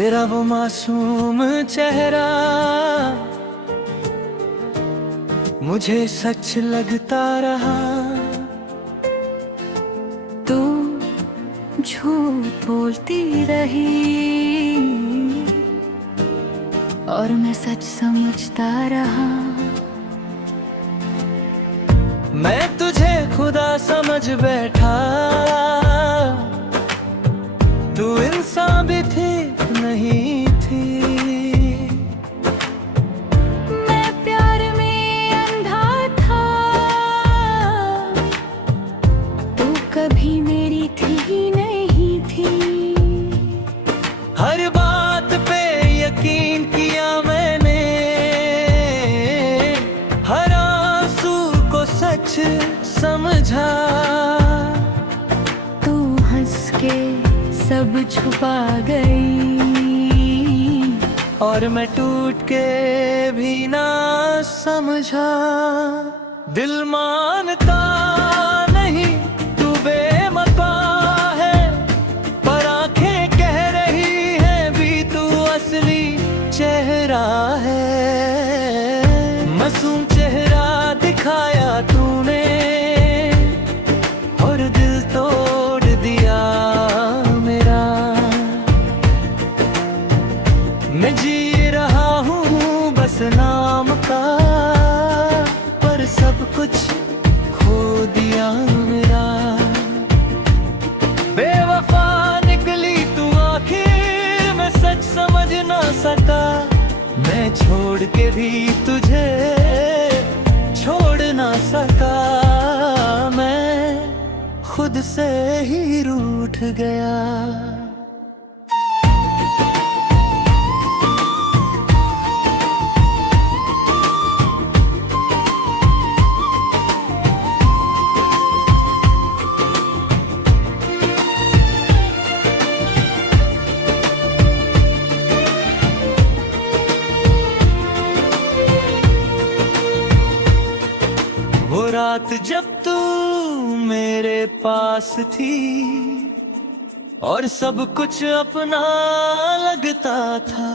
तेरा वो मासूम चेहरा मुझे सच लगता रहा। तू झूठ बोलती रही और मैं सच समझता रहा। मैं तुझे खुदा समझ बैठा, तू इंसान भी ठीक नहीं थी। मैं प्यार में अंधा था, तू कभी मेरी थी नहीं थी। हर बात पे यकीन किया मैंने, हर आंसू को सच समझा। तू हंस के सब छुपा गई और मैं टूट के भी ना समझा। दिल मानता नहीं तू बेवफा है, पर आंखें कह रही हैं भी तू असली चेहरा है। मासूम चेहरा दिखाया तूने और दिल तोड़ दिया मेरा। मैं जी रहा हूँ बस नाम का, पर सब कुछ खो दिया मेरा। बेवफा निकली तू आखिर, मैं सच समझ ना सका। मैं छोड़ के भी तुझे छोड़ ना सका। मैं खुद से ही रूठ गया। वो रात जब तू मेरे पास थी और सब कुछ अपना लगता था,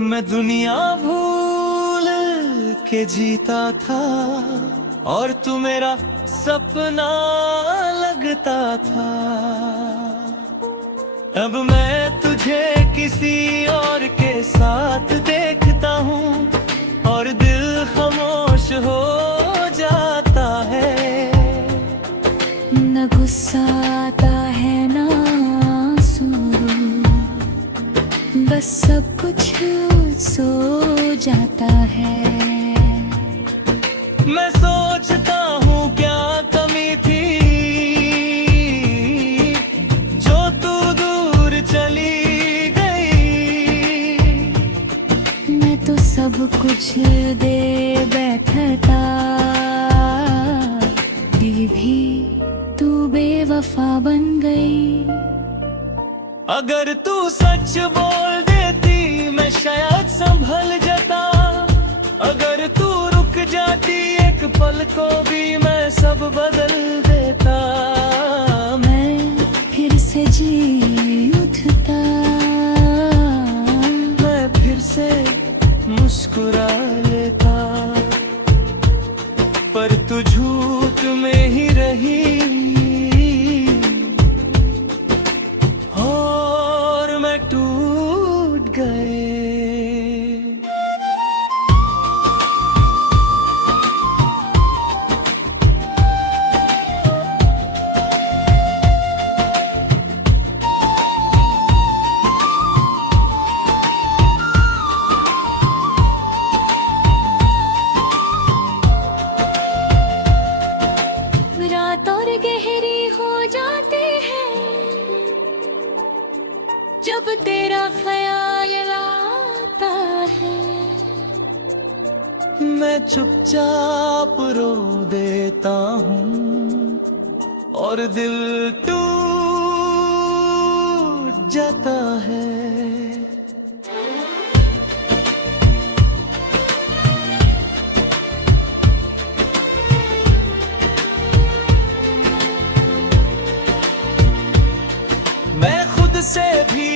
मैं दुनिया भूल के जीता था और तू मेरा सपना लगता था। अब मैं तुझे किसी और के साथ देखता हूँ और दिल खामोश हो जाता है। न गुस्सा आता है ना आंसू, बस सब कुछ सो जाता है। मैं सोचता हूँ क्या कमी थी जो तू दूर चली गई। मैं तो सब कुछ दे बैठता, दी भी तू बेवफा बन गई। अगर तू सच बोल देती मैं शायद संभल जाता। अगर तू रुक जाती एक पल को भी मैं सब बदल देता। मैं फिर से जी उठता, मैं फिर से मुस्कुरा लेता, पर तू झूठ में ही रही और मैं टूट गए। रात और गहरी हो जाती है जब तेरा ख्याल आता है। मैं चुपचाप रो देता हूँ और दिल टूट जाता है। से भी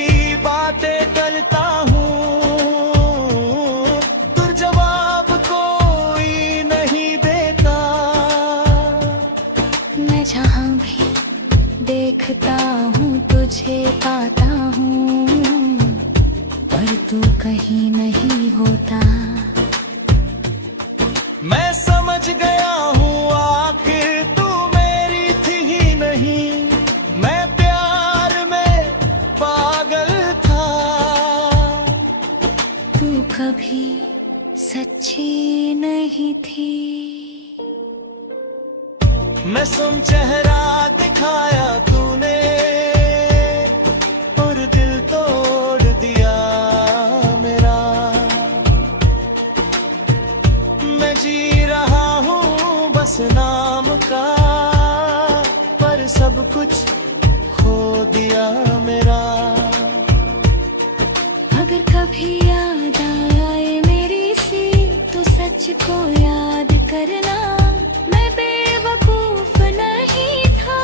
मैं समझ गया हूँ आखिर तू मेरी थी ही नहीं, मैं प्यार में पागल था। तू कभी सच्ची नहीं थी। मासूम चेहरा दिखाया तूने और दिल तोड़ दिया मेरा। मैं जी रहा हूँ बस नाम का, पर सब कुछ खो दिया मेरा। अगर कभी याद आए मेरी सी तो सच को याद करना, मैं बेवकूफ नहीं था,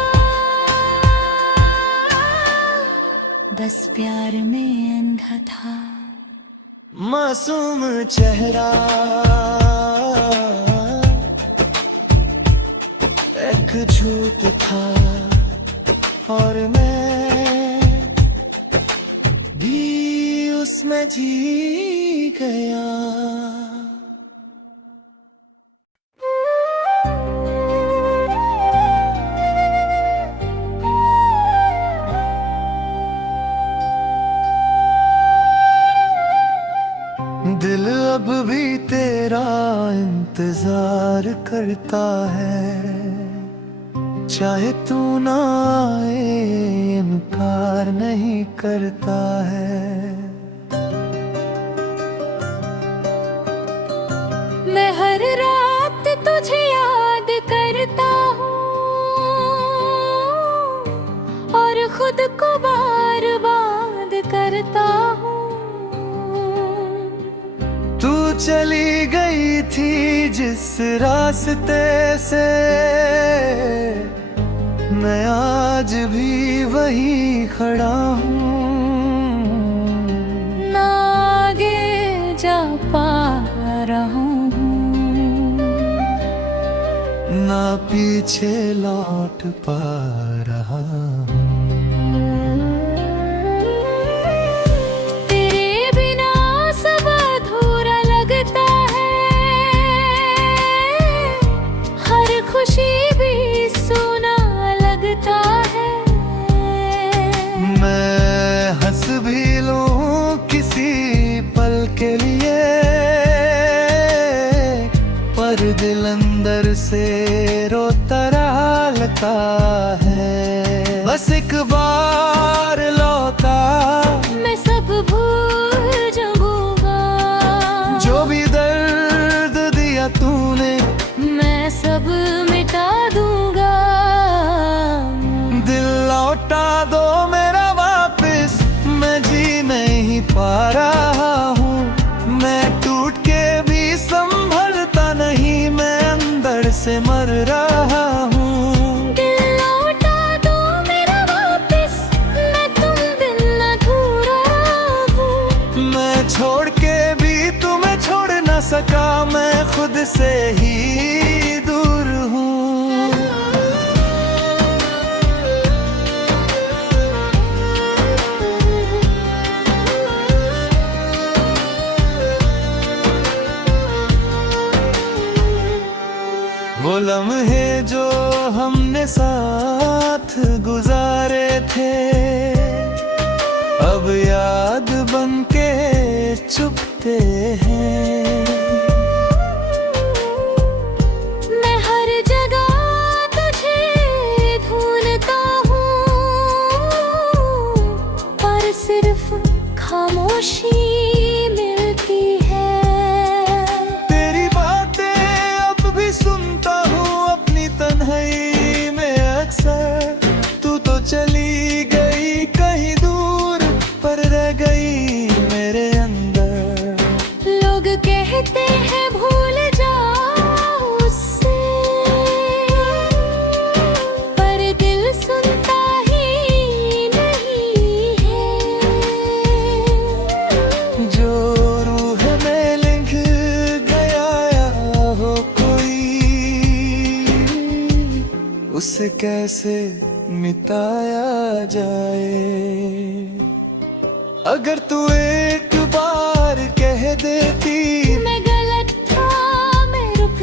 बस प्यार में अंधा था। मासूम चेहरा एक झूठ था और मैं भी उसमें जी गया। दिल अब भी तेरा इंतजार करता है, चाहे तू ना आए इनकार नहीं करता है। मैं हर रात तुझे याद करता हूँ और खुद को बार बार करता हूँ। तू चली गई थी जिस रास्ते से, मैं आज भी वही खड़ा हूँ। ना आगे जा पा रहा हूँ, ना पीछे लौट पा रहा हूँ। तेरे बिना सब अधूरा लगता है, हर खुशी भी सुना लगता है। मैं हंस भी लूं किसी पल के लिए, पर दिल अंदर से रोता रहता है। बस एक बार लौटा मैं सब भूल जाऊंगा, जो भी दर्द दिया तूने मैं सब मिटा दूंगा। दिल लौटा दो मेरा वापस, मैं जी नहीं पा रहा हूँ। मैं टूट के भी संभलता नहीं, मैं अंदर से मर रहा हूँ। दिल लौटा दो मेरा वापस, मैं तुम बिन अधूरा हूँ। मैं छोड़ के भी तुम्हें छोड़ ना सका, मैं खुद से ही दूर हूँ। वो लम्हे जो हमने साथ गुजारे थे, अब याद बनके चुपते हैं। मैं हर जगह तुझे ढूंढता हूँ, पर सिर्फ खामोशी मिलती है। तेरी बातें अब भी सुनता हूँ अपनी तन्हाई में अक्सर। तू तो चली गई कहीं दूर, पर रह गई मेरे अंदर। लोग कहते हैं भूल जाओ उससे, पर दिल सुनता ही नहीं है। जो रूह में लिंग गया या हो कोई, उसे कैसे मिटाया जाए। अगर तू एक बार कह देती मैं गलत था, मैं रुक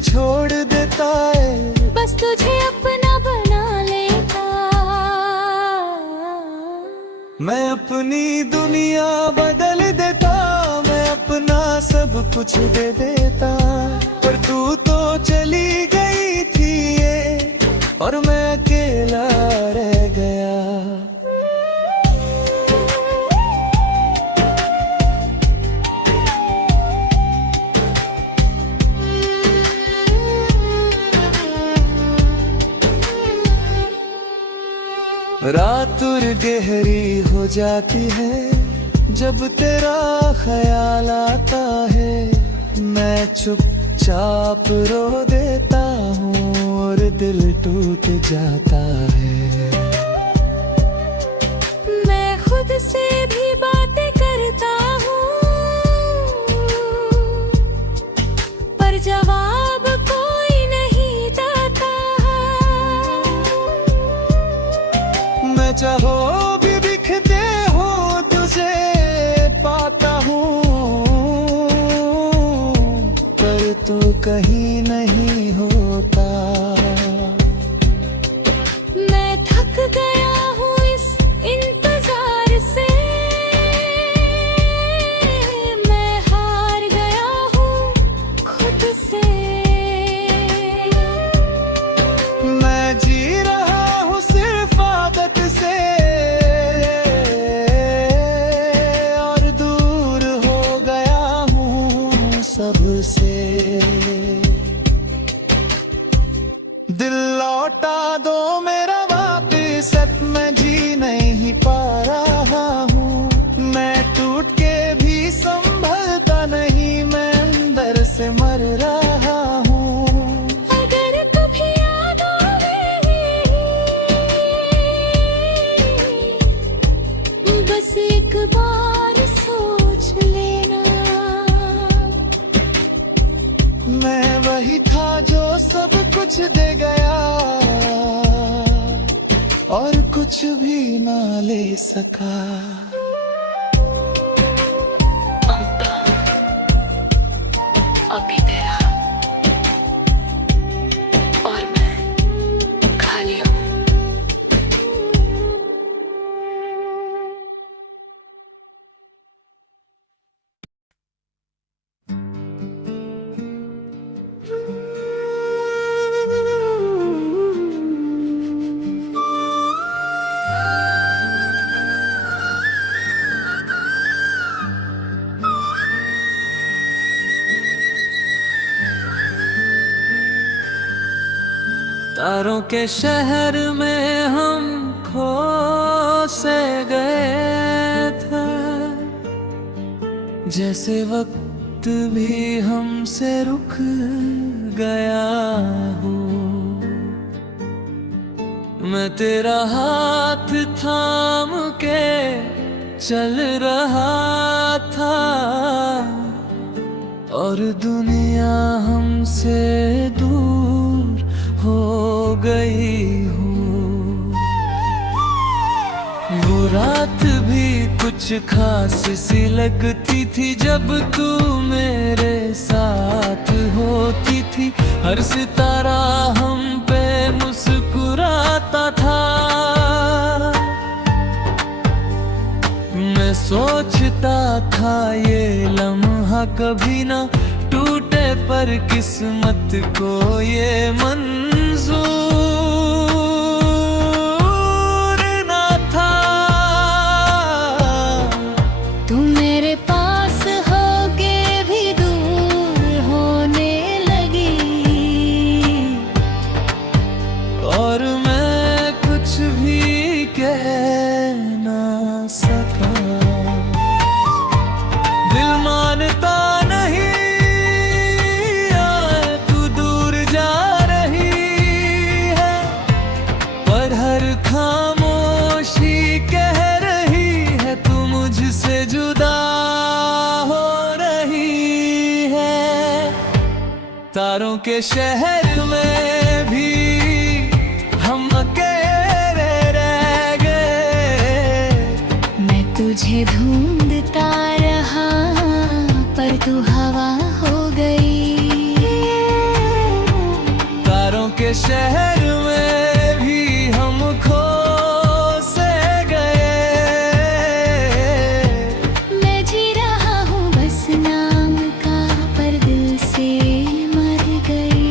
छोड़ देता है, बस तुझे अपना बना लेता। मैं अपनी दुनिया बदल देता, मैं अपना सब कुछ दे देता, पर तू तो चली गई थी ये, और मैं अकेला रह गया। रात और गहरी हो जाती है जब तेरा ख्याल आता है, मैं चुपचाप रो देता हूँ और दिल टूट जाता है। मैं खुद से भी बातें करता हूँ, पर जवाब कोई नहीं देता। मैं चाहो भी दिखते हो तुझे पाता हूँ, पर तू कहीं नहीं होता। मैं थक गया हूँ इस इंतजार से, मैं हार गया हूँ खुद से। मैं जी रहा हूँ सिर्फ आदत से, और दूर हो गया हूँ सबसे। दिल लौटा दो मेरा वापिस, अब मैं जी नहीं पा रहा हूँ। मैं टूट के भी संभलता नहीं, मैं अंदर से मर रहा हूँ। अगर कभी याद आवे, बस एक बार सोच लेना। मैं वही था जो सब कुछ दे गया, और कुछ भी ना ले सका। अभी तेरा और मैं खाली हूँ। तारों के शहर में हम खो से गए थे, जैसे वक्त भी हमसे रुक गया हूँ। मैं तेरा हाथ थाम के चल रहा था, और दुनिया हमसे दूर हो गई हूँ। वो रात भी कुछ खास सी लगती थी जब तू मेरे साथ होती थी। हर सितारा हम पे मुस्कुराता था। मैं सोचता था ये लम्हा कभी ना टूटे, पर किस्मत को ये मंजूर ना था। तू मेरे पास होके भी दूर होने लगी, और मैं कुछ भी कह ना सका। दिल मानता खामोशी कह रही है तू मुझसे जुदा हो रही है। तारों के शहर में भी हम अकेले रह गए। मैं तुझे ढूंढता रहा पर तू हवा हो गई। के शहर में भी हम खो से गए। मैं जी रहा हूँ बस नाम का, पर दिल से मर गई।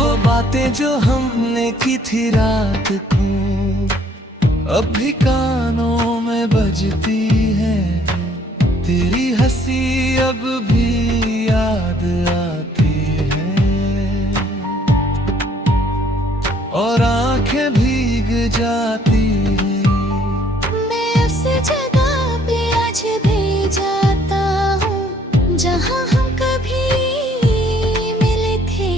वो बातें जो हमने की थी रात को अब भी कानों में बजती है। तेरी हंसी अब भी याद आती है और आंखें भीग जाती है। मैं उस जगह पे आज भी जाता हूँ जहाँ हम कभी मिले थे।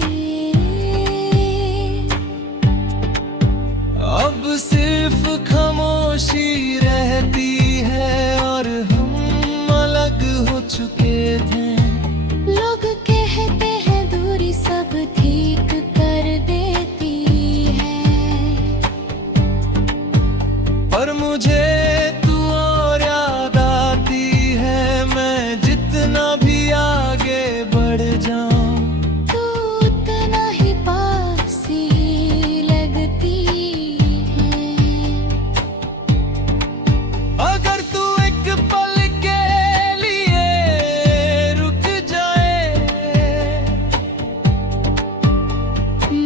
अब सिर्फ खामोशी रहती है और हम अलग हो चुके थे। लोग कहते हैं दूरी सब ठीक कर देती है, पर मुझे तू और याद आती है। मैं जितना भी आगे बढ़ जाऊं तू उतना ही पास ही लगती है। अगर तू एक पल के लिए रुक जाए,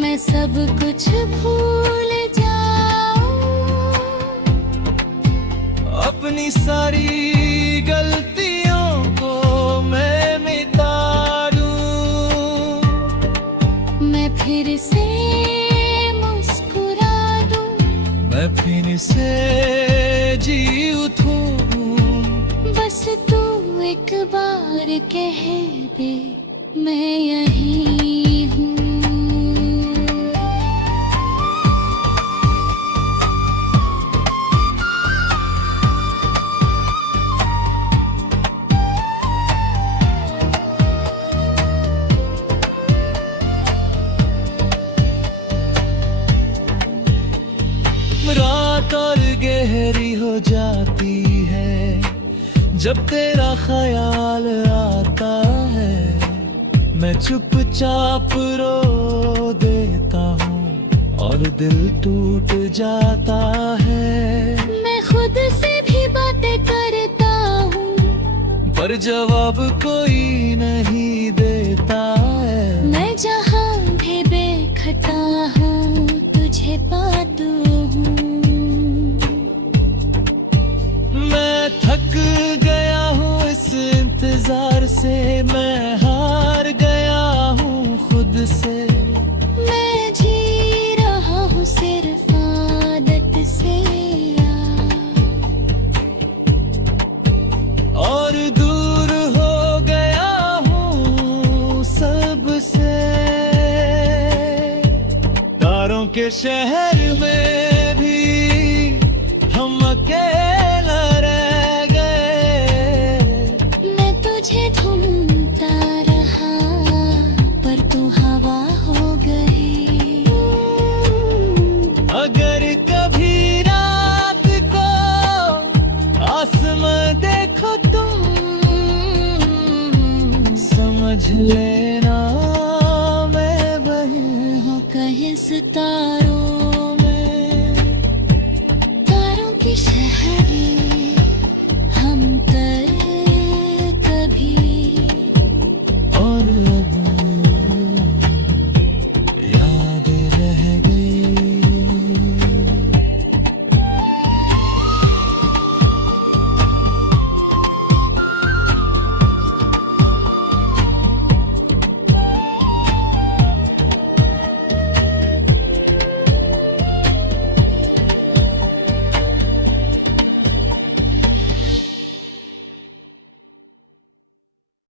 मैं सब कुछ भूल जाऊं, अपनी सारी गलतियों को मैं मिटा दूं। मैं फिर से मुस्कुरा दूं, मैं फिर से जी उठूं। बस तू एक बार कह दे मैं यहीं हूँ। रात और गहरी हो जाती है जब तेरा ख्याल आता है। मैं चुपचाप रो देता हूँ और दिल टूट जाता है। मैं खुद से भी बातें करता हूँ, पर जवाब कोई नहीं देता है। मैं जहाँ भी बेखटा हूँ तुझे पातू हूँ। मैं थक गया हूँ इस इंतजार से, मैं हार गया हूँ खुद से। मैं जी रहा हूँ सिर्फ आदत से और दूर हो गया हूँ सबसे। तारों के शहर में भी हम अकेला रह गए। मैं तुझे ढूंढता रहा पर तू हवा हो गई। अगर कभी रात को आसमां देखो तुम, समझ ले